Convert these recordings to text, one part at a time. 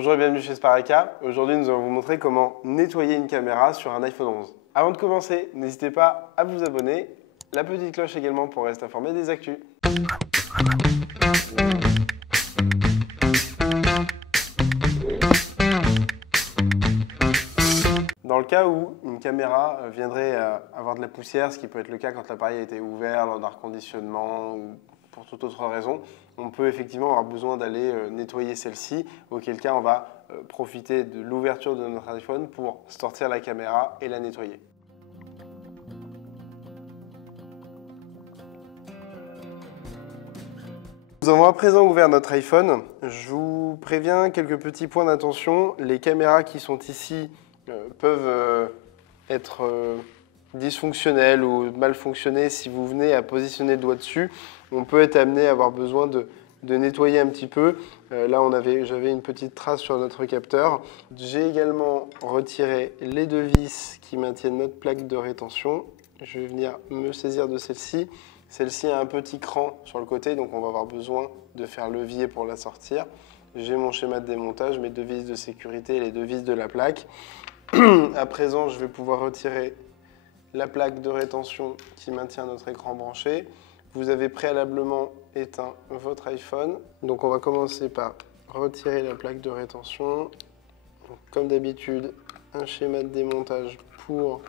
Bonjour et bienvenue chez Spareka. Aujourd'hui, nous allons vous montrer comment nettoyer une caméra sur un iPhone 11. Avant de commencer, n'hésitez pas à vous abonner, la petite cloche également pour rester informé des actus. Dans le cas où une caméra viendrait avoir de la poussière, ce qui peut être le cas quand l'appareil a été ouvert lors d'un reconditionnement ou pour toute autre raison, on peut effectivement avoir besoin d'aller nettoyer celle-ci, auquel cas on va profiter de l'ouverture de notre iPhone pour sortir la caméra et la nettoyer. Nous avons à présent ouvert notre iPhone. Je vous préviens quelques petits points d'attention. Les caméras qui sont ici peuvent être dysfonctionnelles ou mal fonctionner. Si vous venez à positionner le doigt dessus, on peut être amené à avoir besoin de nettoyer un petit peu. Là, j'avais une petite trace sur notre capteur. J'ai également retiré les deux vis qui maintiennent notre plaque de rétention. Je vais venir me saisir de celle-ci. Celle-ci a un petit cran sur le côté, donc on va avoir besoin de faire levier pour la sortir. J'ai mon schéma de démontage, mes deux vis de sécurité et les deux vis de la plaque. À présent, je vais pouvoir retirer la plaque de rétention qui maintient notre écran branché. Vous avez préalablement éteint votre iPhone. Donc on va commencer par retirer la plaque de rétention. Donc, comme d'habitude, un schéma de démontage pour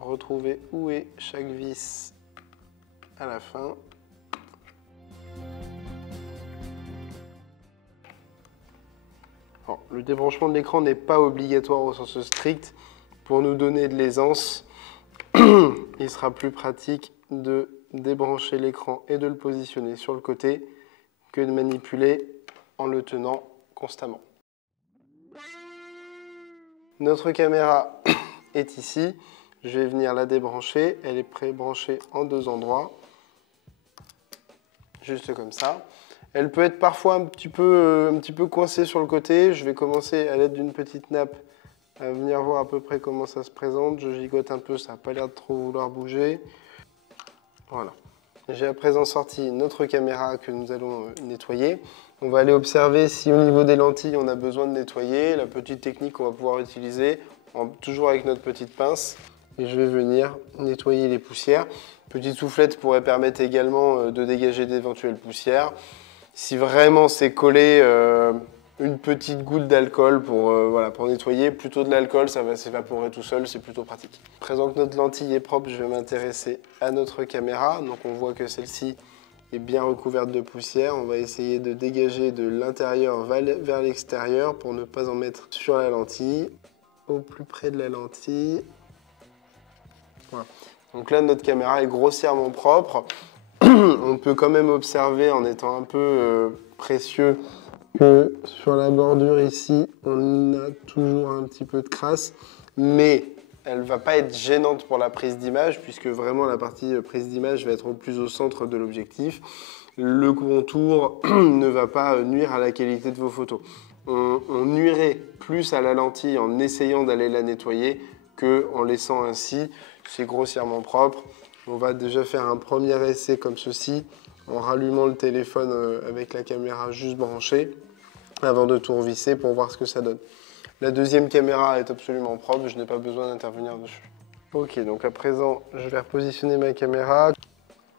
retrouver où est chaque vis à la fin. Bon, le débranchement de l'écran n'est pas obligatoire au sens strict. Pour nous donner de l'aisance, il sera plus pratique de débrancher l'écran et de le positionner sur le côté que de manipuler en le tenant constamment. Notre caméra est ici. Je vais venir la débrancher. Elle est pré-branchée en deux endroits. Juste comme ça. Elle peut être parfois un petit peu coincée sur le côté. Je vais commencer à l'aide d'une petite nappe à venir voir à peu près comment ça se présente. Je gigote un peu, ça n'a pas l'air de trop vouloir bouger. Voilà. J'ai à présent sorti notre caméra que nous allons nettoyer. On va aller observer si au niveau des lentilles on a besoin de nettoyer. La petite technique qu'on va pouvoir utiliser, toujours avec notre petite pince. Et je vais venir nettoyer les poussières. Petite soufflette pourrait permettre également de dégager d'éventuelles poussières. Si vraiment c'est collé, une petite goutte d'alcool pour nettoyer. Plutôt de l'alcool, ça va s'évaporer tout seul, c'est plutôt pratique. Présent que notre lentille est propre, je vais m'intéresser à notre caméra. Donc on voit que celle-ci est bien recouverte de poussière. On va essayer de dégager de l'intérieur vers l'extérieur pour ne pas en mettre sur la lentille. Au plus près de la lentille. Voilà. Donc là, notre caméra est grossièrement propre. On peut quand même observer, en étant un peu précieux, que sur la bordure ici, on a toujours un petit peu de crasse, mais elle ne va pas être gênante pour la prise d'image, puisque vraiment la partie prise d'image va être au plus au centre de l'objectif. Le contour ne va pas nuire à la qualité de vos photos. On nuirait plus à la lentille en essayant d'aller la nettoyer qu'en laissant ainsi. C'est grossièrement propre. On va déjà faire un premier essai comme ceci, en rallumant le téléphone avec la caméra juste branchée, avant de tout revisser pour voir ce que ça donne. La deuxième caméra est absolument propre, je n'ai pas besoin d'intervenir dessus. Ok, donc à présent, je vais repositionner ma caméra.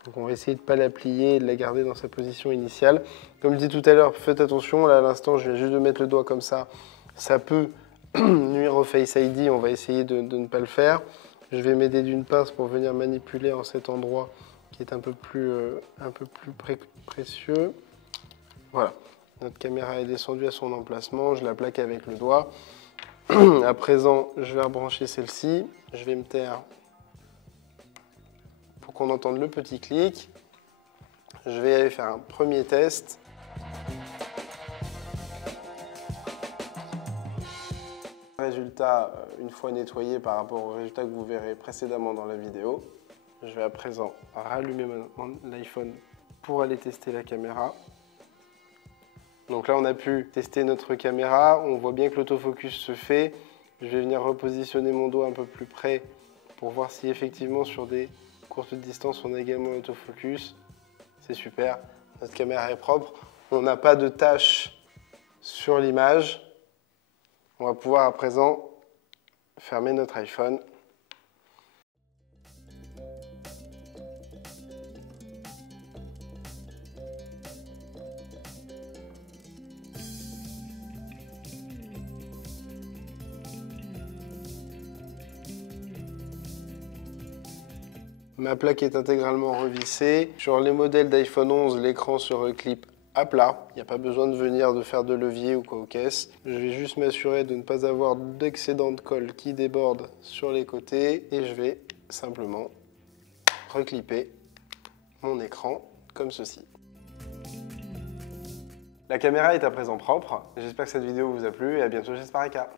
Donc on va essayer de ne pas la plier et de la garder dans sa position initiale. Comme je disais tout à l'heure, faites attention, là à l'instant je viens juste de mettre le doigt comme ça. Ça peut nuire au Face ID, on va essayer de ne pas le faire. Je vais m'aider d'une pince pour venir manipuler en cet endroit qui est un peu plus précieux. Voilà, notre caméra est descendue à son emplacement, je la plaque avec le doigt. À présent, je vais rebrancher celle-ci. Je vais me taire pour qu'on entende le petit clic. Je vais aller faire un premier test. Résultat, une fois nettoyé par rapport au résultat que vous verrez précédemment dans la vidéo. Je vais à présent rallumer l'iPhone pour aller tester la caméra. Donc là, on a pu tester notre caméra. On voit bien que l'autofocus se fait. Je vais venir repositionner mon doigt un peu plus près pour voir si effectivement sur des courtes distances, on a également l'autofocus. C'est super. Notre caméra est propre. On n'a pas de tache sur l'image. On va pouvoir à présent fermer notre iPhone. Ma plaque est intégralement revissée. Sur les modèles d'iPhone 11, l'écran se reclipe à plat. Il n'y a pas besoin de faire de levier ou quoi aux caisses. Je vais juste m'assurer de ne pas avoir d'excédent de colle qui déborde sur les côtés. Et je vais simplement reclipper mon écran comme ceci. La caméra est à présent propre. J'espère que cette vidéo vous a plu et à bientôt chez Spareka.